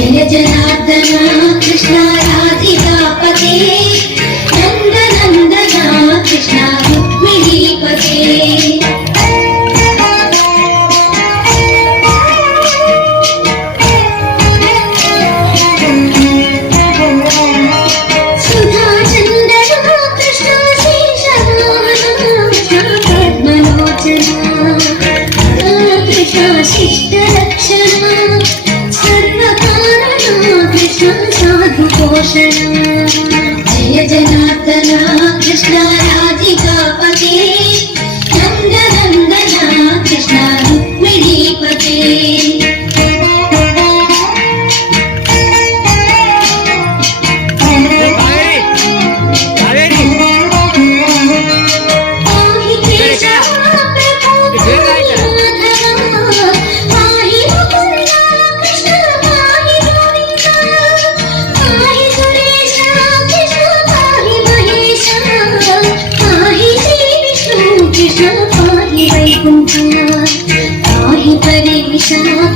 जय जनार्दन कृष्ण राधिकापते नंद नंदन कृष्ण रुक्मिणीपते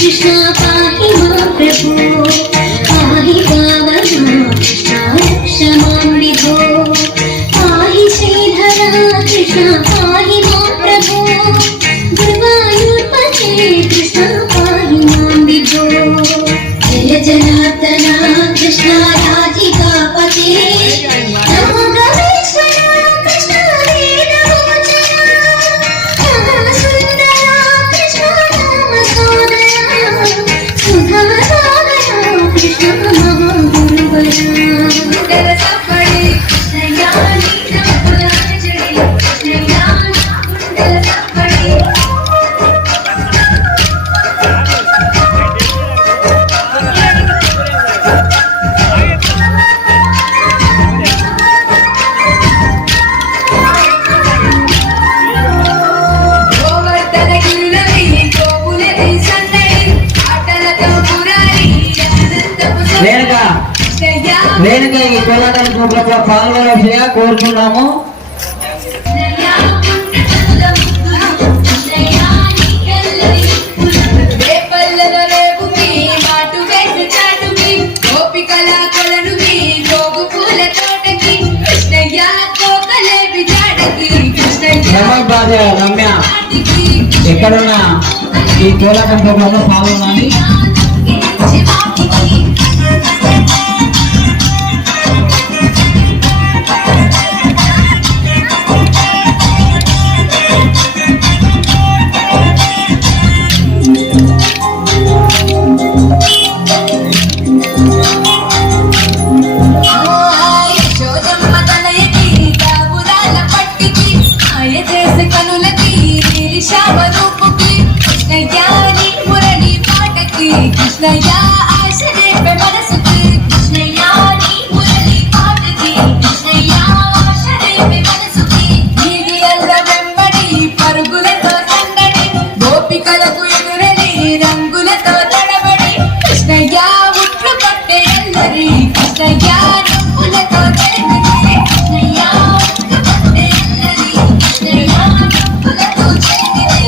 कृष्ण पाहि मां प्रभु पाहि पावना कृष्ण रक्ष मां विभो पाहि श्रीधरा कृष्ण पाहि मां प्रभु गुरुवायूरपते कृष्ण पाहि मां विभो जय जनार्दन कृष्ण राधिकापते नमो गणेश्वर कृष्ण వేదిక ఈ కోలాటం గ్రూప్లో పాల్గొనాల్సిందిగా కోరుతున్నాము. రమ్య ఎక్కడున్నా ఈ కోలాటం గ్రూప్లో పాల్గొనాలి. कृष्णया आशरे पे मनसुकी कृष्णया नी मुरली पाटकी कृष्णया आशरे पे मनसुकी नीली अल्ल వెంబడి పరుగులతో సందడి గోపికలకు ఎదురని రంగులతో తడబడి కృష్ణయ్య ఉట్లు పట్టే అల్లరి కృష్ణయ్య నవ్వులతో చేతికి కృష్ణయ్య ఉట్లు పట్టే అల్లరి కృష్ణయ్య నవ్వులతో చేతికి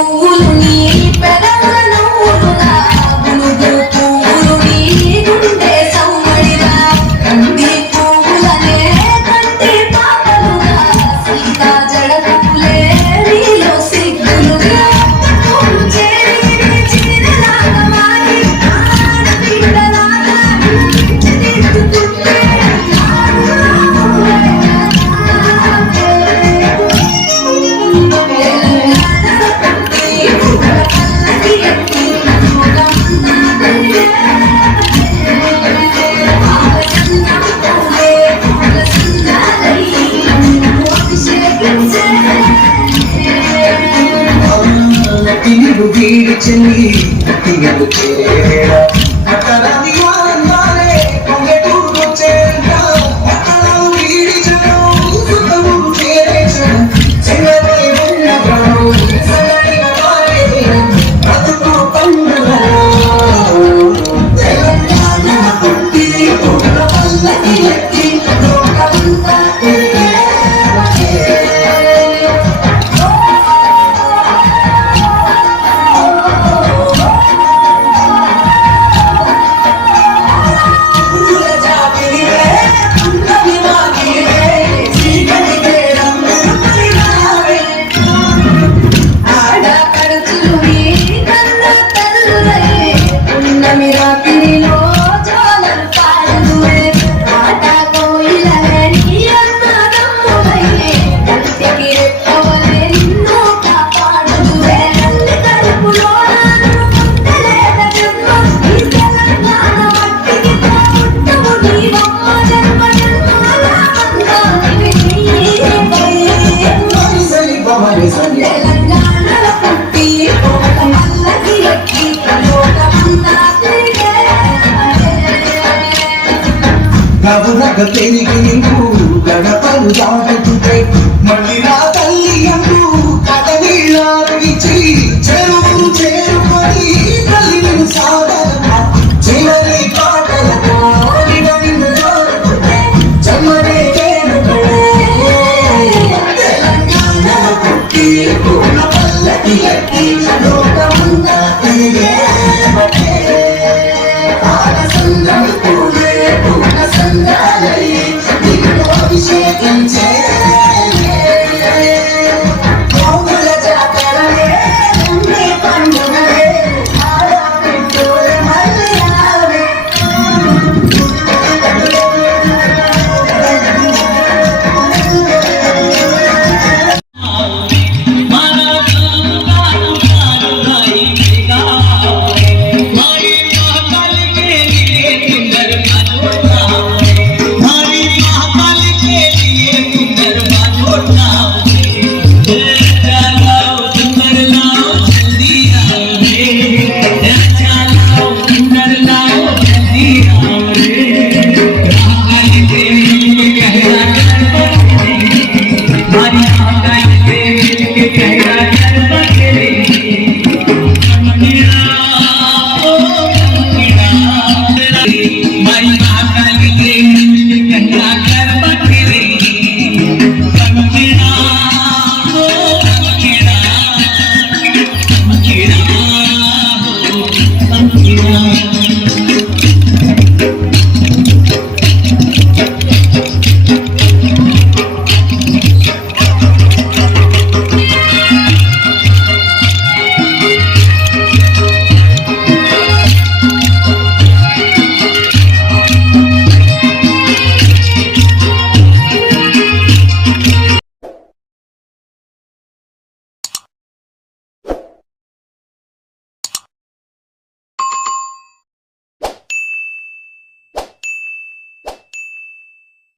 పువ్వులు నీ పెదవుల నవ్వులుగా గునుగు పువ్వులు నీ గుండె సౌమడిగా కంది పువ్వులనే కంటి పాపలుగా సీతా జడ పువ్వులే నీలో సిగ్గులుగా పువ్వు చేరి చిన్నలాగా మారి ఆడపిల్లలాగా దిద్దుకుంటే తిరుగు వీడి చెల్లి తిరుగు చేరేవేళ అక్కడాది ఆనందాలే పొంగెటూరు వచ్చేంట అక్కడాలు వీడి జనం సుఖము చేరే జనం చిన్నదే ఉన్న ప్రాణం సరైన వారే బతుకు పండుగ తెలంగాణ పుట్టి పుట్ట పల్లకి ఎత్తి లోకమంతా తెలంగాణలో పుట్టి ఒక పల్లకి ఎక్కి లోకమంతా తిరిగే గబురగ పెరిగి నీకు గడపలు దాటుతుంటే మళ్ళీ నా తల్లి అంటూ కథనీళ్ళిచ్చి చెరువును చేరుకొని తల్లిని సాగరమా చివరి పాటలతో నిన్ను కోరుకుంటే చెమ్మరే తెలంగాణ పుట్టి పూల పల్లకి ఎక్కి